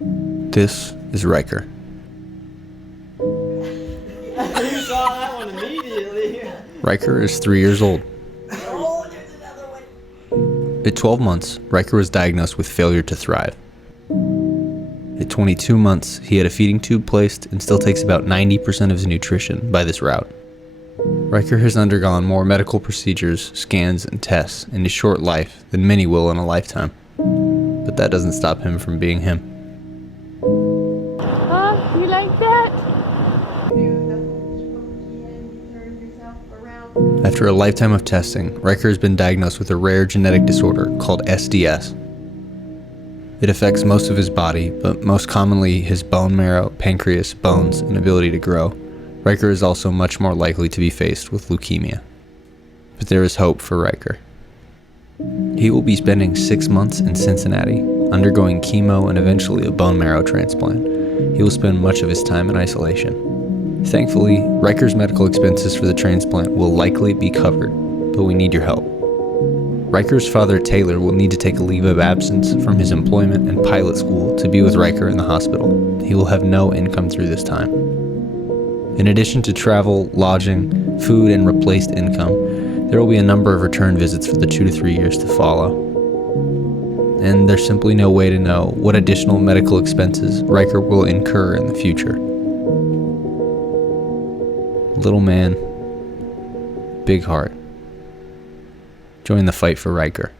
This is Ryker. You saw that one immediately. Ryker is 3 years old. Oh, there's another one. At 12 months, Ryker was diagnosed with failure to thrive. At 22 months, he had a feeding tube placed and still takes about 90% of his nutrition by this route. Ryker has undergone more medical procedures, scans, and tests in his short life than many will in a lifetime. But that doesn't stop him from being him. Oh, you like that? After a lifetime of testing, Ryker has been diagnosed with a rare genetic disorder called SDS. It affects most of his body, but most commonly his bone marrow, pancreas, bones, and ability to grow. Ryker is also much more likely to be faced with leukemia. But there is hope for Ryker. He will be spending 6 months in Cincinnati, undergoing chemo and eventually a bone marrow transplant. He will spend much of his time in isolation. Thankfully, Ryker's medical expenses for the transplant will likely be covered, but we need your help. Ryker's father, Taylor, will need to take a leave of absence from his employment and pilot school to be with Ryker in the hospital. He will have no income through this time. In addition to travel, lodging, food, and replaced income, there will be a number of return visits for the 2 to 3 years to follow. And there's simply no way to know what additional medical expenses Ryker will incur in the future. Little man, big heart. Join the fight for Ryker.